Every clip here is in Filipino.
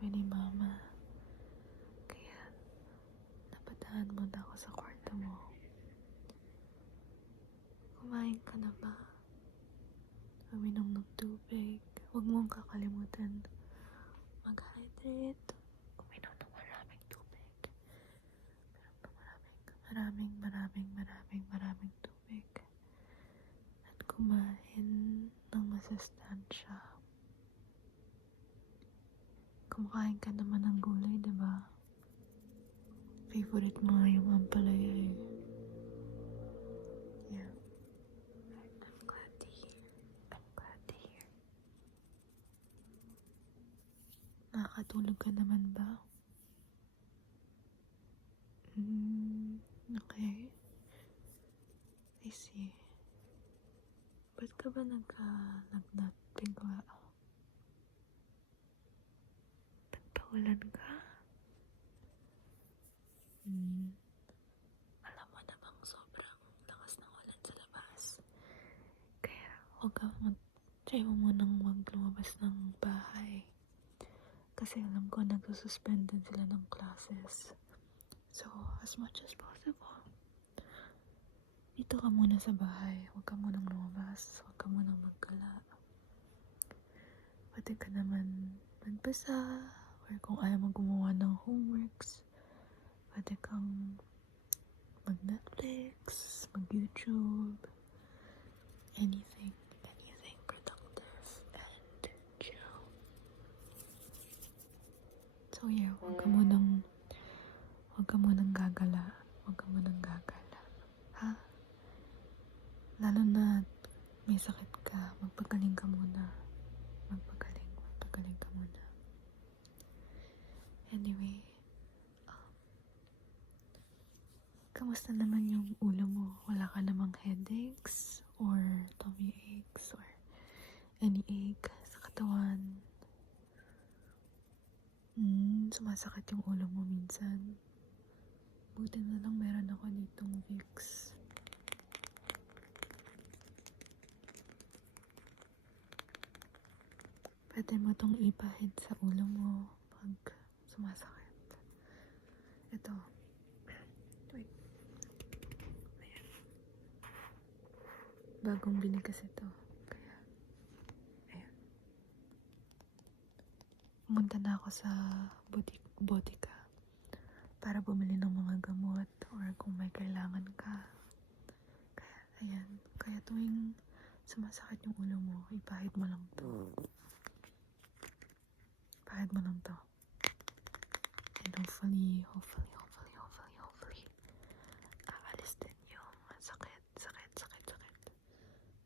sabi ni Mama. Kaya, napadaan muna ako sa kwarto mo. Kumain ka na ba? Uminom ng tubig. Huwag mong kakalimutan mag-hydrate. Uminom ng maraming tubig. Uminom ng maraming tubig. At kumain ng masustansya. Kumakain ka naman ng gulay, diba? Favorite mo nga yung ampalaya eh. Yeah. I'm glad to hear. Nakakatulog ka naman ba? Okay. I see. Ba't ka ba naglagnat bigla? Nagpaulan ka? Alam mo na bang sobrang lakas ng ulan sa labas? Kaya try mo munang wag lumabas ng bahay. Kasi alam ko nagsususpend din sila ng classes. So, as much as possible, dito ka muna sa bahay. Huwag ka munang lumabas. Huwag ka munang magkala. Pwede ka naman magbasa. Or kung ayaw mo gumawa ng homeworks, pwede kang mag-Netflix, mag-YouTube, anything productive and chill. So yeah, huwag ka munang gagala. Ha? Lalo na may sakit ka, magpagaling ka muna. Magpagaling ka muna. Anyway, kamusta naman yung ulo mo? Wala ka namang headaches or tummy aches or any ache sa katawan? Sumasakit yung ulo mo minsan. Buti na lang meron ako ditong Vicks. Pwede mo tong ipahid sa ulo mo pag sumasakit. Ito. Wait. Ayan. Bagong bili kasi ito. Kaya, ayan. Pumunta na ako sa botika para bumili ng mga gamot or kung may kailangan ka. Kaya, ayan. Kaya tuwing sumasakit yung ulo mo, ipahid mo lang to. And hopefully, aalis din yung sakit.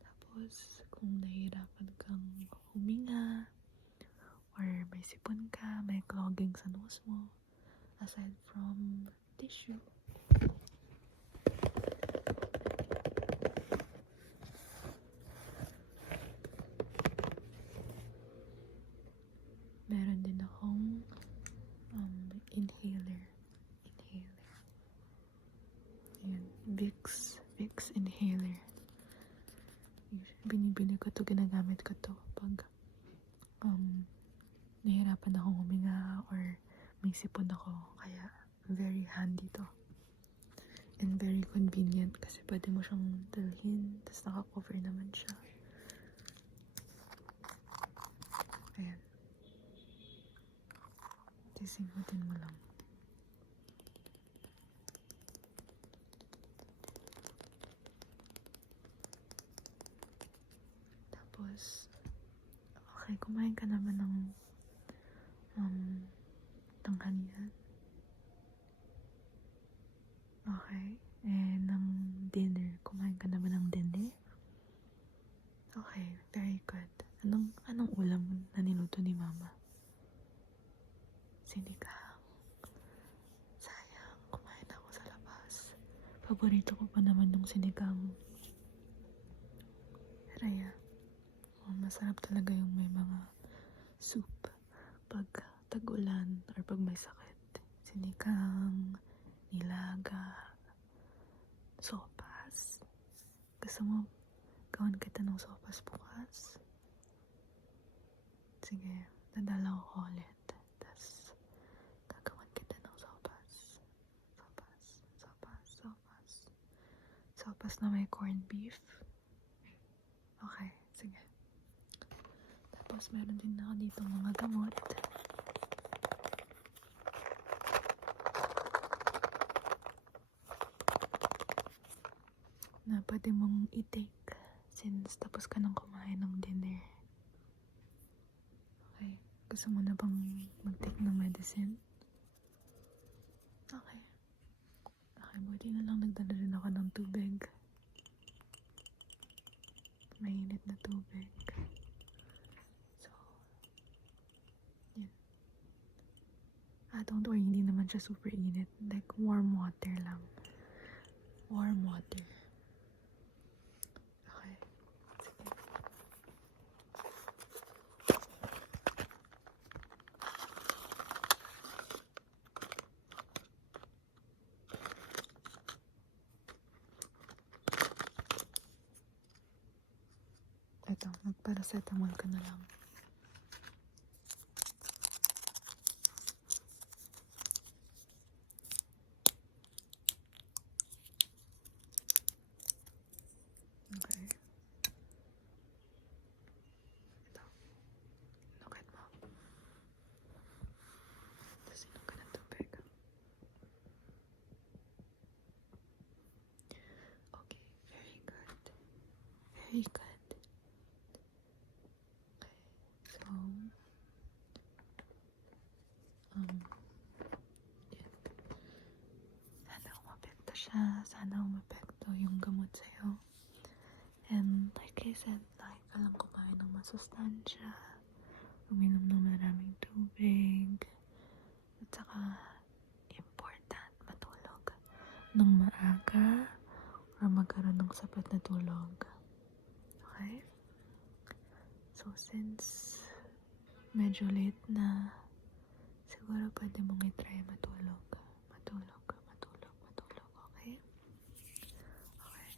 Tapos, kung nahihirapan kang huminga, or may sipon ka, may clogging sa nose mo, aside from tissue, meron din akong inhaler. Ayan, Vicks inhaler. Binibili ko to, ginagamit ko to pag nahihirapan akong huminga or may sipon ako. Kaya very handy to. And very convenient kasi pwede mo siyang dalhin, tapos naka-cover naman siya. Ayan. Sisimutin mo lang. Tapos, okay, kumain ka naman ng tanghalian. Okay. And ng dinner, kumain ka naman ng dinner. Okay, very good. Anong ulam na niluto ni Mama? Sinigang. Sayang, kumain ako sa labas. Paborito ko pa naman yung sinigang. Pero yeah, masarap talaga yung may mga soup pag tag-ulan or pag may sakit. Sinigang, nilaga, sopas. Gusto mo gawan kita ng sopas bukas? Sige, dadala ko ulit. Tas sopas na may corned beef. Okay, sige. Tapos meron din ako dito mga gamot. Na pwede mong i-take since tapos ka nang kumain ng dinner. Okay, gusto mo na bang mag-take ng medicine? Okay. Okay, buti na lang nagdala rin ako ng tubig. Mainit na tubig. So, yun. Don't worry, hindi naman siya super init. Like, warm water lang. Warm water. Okay. Sige. Ito, mag-paracetamol ka na lang. Okay. Ito. Look mo. Tapos inom ka ng tubig. Okay, very good. Very good. Sana umapekto siya. Sana umapekto yung gamot sa'yo. And like I said, like ka lang kumain ng masustansya. Uminom ng maraming tubig. At saka, important matulog ng maaga or magkaroon ng sapat na tulog. Okay? So since medyo late na, siguro pwede mong i-try matulog. Matulog, matulog, matulog. Okay? Okay.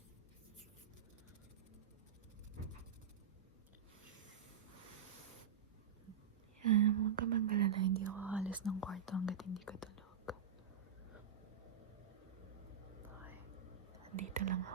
Yan, huwag ka mag-alala. Hindi ako aalis ng kwarto hanggat hindi ka tulog. Okay. Andito lang ako.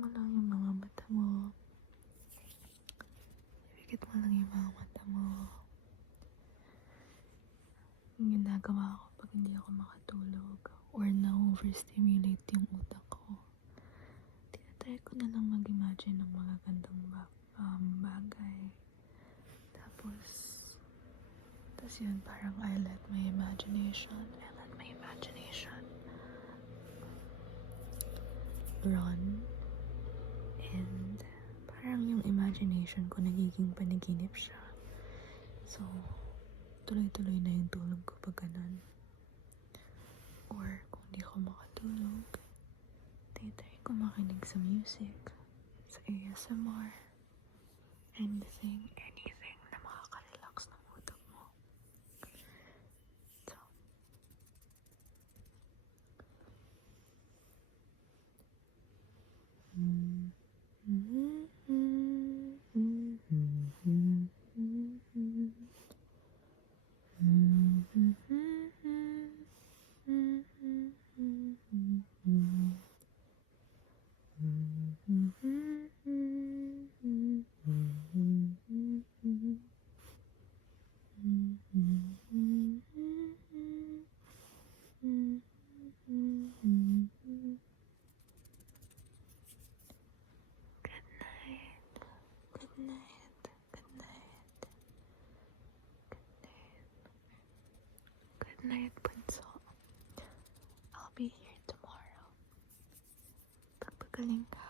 Mo lang yung mga mata mo. Ipikit mo lang yung mga mata mo. Yung ginagawa ko pag hindi ako makatulog or na-overstimulate yung utak ko. Tinatry ko na lang mag-imagine ng mga gandang bagay. Tapos yun, parang I let my imagination run. And parang yung imagination ko nagiging panaginip siya. So, tuloy-tuloy na yung tulog ko pag ganun. Or kung di ako makatulog, tinatry ko makinig sa music, sa ASMR, anything na makaka-relax ng utak mo. So, Good night, Bunso. I'll be here tomorrow. Pagpagaling ka.